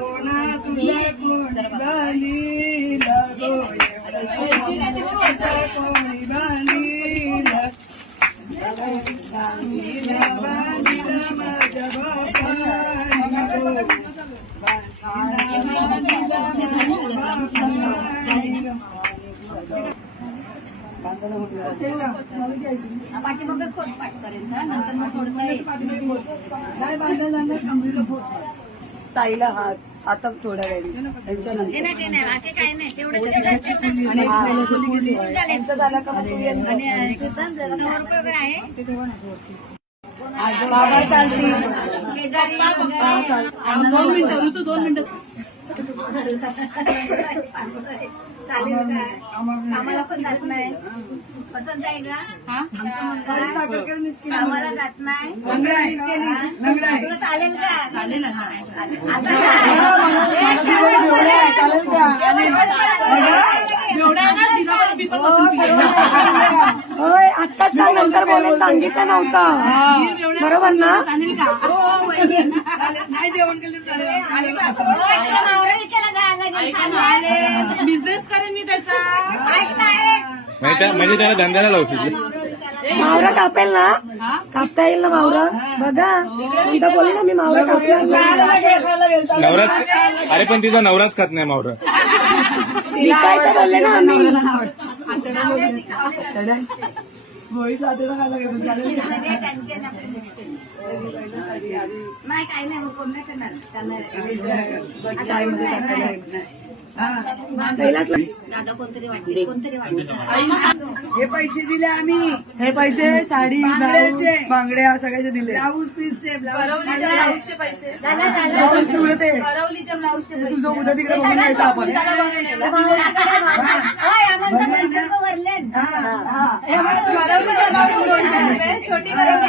सोना तुझा कोणी बांधीला गो तुझा कोणी बांधीला बांधीला माझ्या बापाने गो पाठीमागे खोट पाठ करेल ना, नंतर मग सोडता येईल. काय बांधायला ना कमरेला खोट ताईला हात आता थोड्या वेळी त्यांच्यानंतर ते नाही बाकी काही नाही तेवढं सगळं त्यांचं झालं का मग तू ये ना. आणि 100 रुपये आहे बाबा चालतील. शेजारी तू 2 मिनिटं चालेल का? आम्हाला पण जात नाही पसंत आहे का? आम्हाला जात नाही तुला चालेल का? चालेल होय आत्ताच सांग नंतर बोलायला सांगितलं नव्हतं बरोबर ना. नाही जेवण केलं चालेल बिझनेस करेन मी त्याचा. म्हणजे त्याला धंद्याला लावशील. मावरा कापेल ना, कापता येईल ना मावरा. बघा कोणतं बोलली ना मी मावरा कापला नवराच. अरे पण तिचा नवराच खात नाही मावरा. विकायचं बोलले ना आम्ही. होळीचा आठवडा खायला गेलो चालेल नाही काही नाही मग कोण नाही करणार चायमध्ये टाकायला येत नाही. दादा कोणतरी वाटते हे पैसे दिले आम्ही. हे पैसे साडी बांगड्याचे. बांगड्या सगळ्याचे दिले. ब्लाऊज पीसचे करवलीच्या ब्लाऊजचे पैसे, ब्लाऊज शिवले ते करवलीच्या ब्लाऊजचे पैसे. तुझं उद्या तिकडे बघून यायचं आपण. भरले करवलीच्या ब्लाऊजचे 200 रुपये, छोटी करवली